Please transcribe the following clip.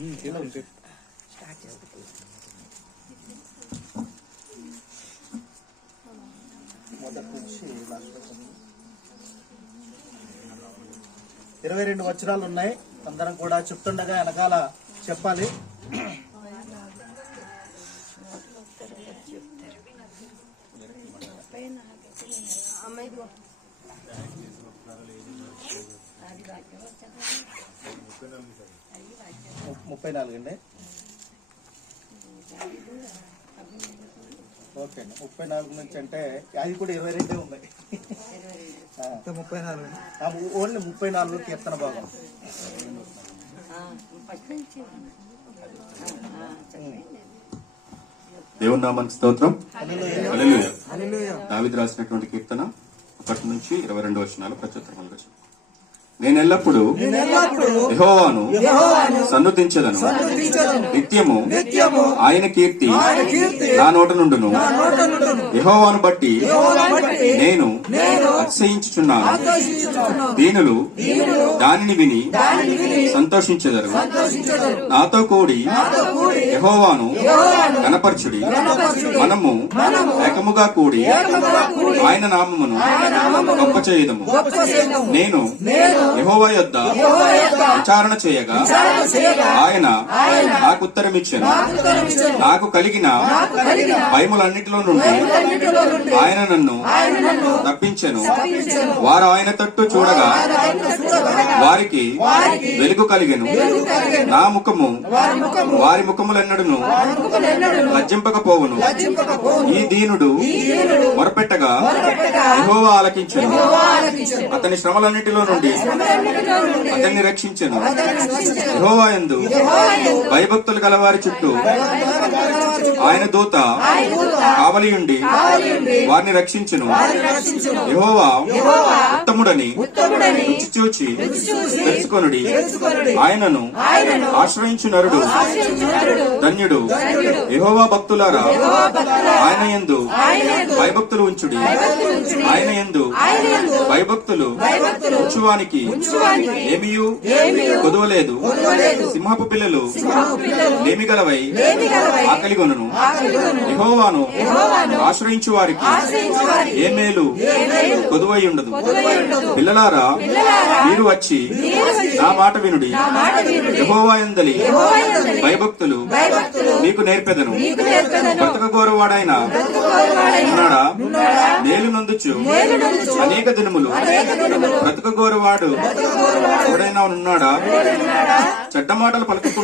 మొదటి నుంచి 22 వచనాలు ఉన్నాయి. అందరం కూడా చెప్తుండగా వెనకాల చెప్పాలి. ముప్పై 34 అండి. ఓకే అండి. 34 నుంచి అంటే అది కూడా 22 ఉన్నాయి. 34 ఓన్లీ 34 కీర్తన భాగం. దేవుని నామానికి స్తోత్రం. హల్లెలూయా. దావీదు రాసినటువంటి కీర్తన 1 నుంచి 22 వచనాలు ప్రత్యుత్తరములుగా. నేను ఎల్లప్పుడూ యెహోవాను సన్నుతించెదను, నిత్యము ఆయన కీర్తి నా నోట నుండును. యెహోవాను బట్టి నేను అతిశయించుచున్నాను. దీనులు దానిని విని సంతోషించెదరు. నాతో కూడి యెహోవాను కనపరచుడి. మనము ఏకముగా కూడి ఆయన నామమును గొప్ప చేయుదము. నేను యెహోవా యొద్ద విచారణ చేయగా ఆయన నాకు ఉత్తరమిచ్చెను. నాకు కలిగిన భయములన్నిటిలో నుండి ఆయన నన్ను తప్పించెను. వారు ఆయన తట్టు చూడగా వారికి వెలుగు కలిగెను. నా ముఖము వారి ముఖములెన్నడును లజ్జింపకపోవును. ఈ దీనుడు మొరపెట్టగా యెహోవా ఆలకించెను. అతని శ్రమలన్నిటిలో నుండి అతన్ని రక్షించెను. యెహోవా యందు భయభక్తులు గలవారి చుట్టూ ఆయన దూత కావలియుండి వారిని రక్షించెను. యెహోవా ఉత్తముడని రుచి చూచి తెలుసుకొనుడి. ఆయనను ఆశ్రయించు నరుడు ధన్యుడు. యెహోవా భక్తులారా, ఆయన యందు భయభక్తులు ఉంచుడి. ఆయన యందు భయభక్తులు ఉంచువానికి ఏమీయు కొదవలేదు. సింహపు పిల్లలు లేమిగలవై ఆకలిగొనును. యెహోవాను ఆశ్రయించు వారికి ఏ మేలు కొదువై ఉండదు. పిల్లలారా, మీరు వచ్చి నా మాట వినుడి. యెహోవా యందలి భయభక్తులు మీకు నేర్పెదను. బ్రతకగోరువాడైన ఉన్నాడా? నేలు నందుచు అనేక దినములు బ్రతకగోరువాడు ఎవడైనా ఉన్నాడా? చెడ్డ మాటలు పలుకుతూ